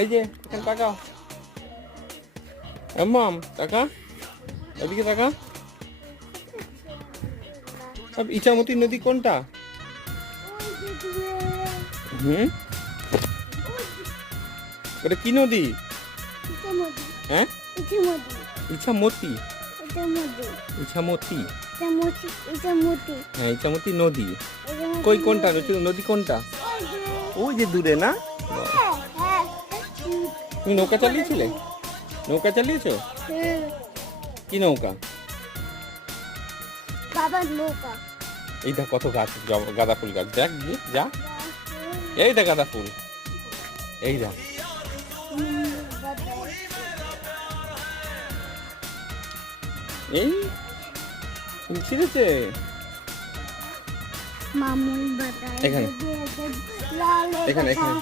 এই যে এখানে তাকাও। মাম তাকা, এদিকে তাকা। ইছামতি নদী কোনটা? হুম, ওটা কি নদী? হ্যাঁ, ইছামতি। ইছামতি, হ্যাঁ ইছামতি নদী। কই কোনটা নদী কোনটা? ওই যে দূরে না? তুমি নৌকা চালিয়েছিলে? নৌকা চালিয়েছো? কি নৌকা? বাবার নৌকা। এই দেখ কত গাছ, গাঁদা ফুল গাছ, দেখ যা। এই দেখ গাঁদা ফুল, এই দেখ। এই ফুল ছিঁড়েছে মামুল বাতায় এখানে, লাল এখানে এখানে।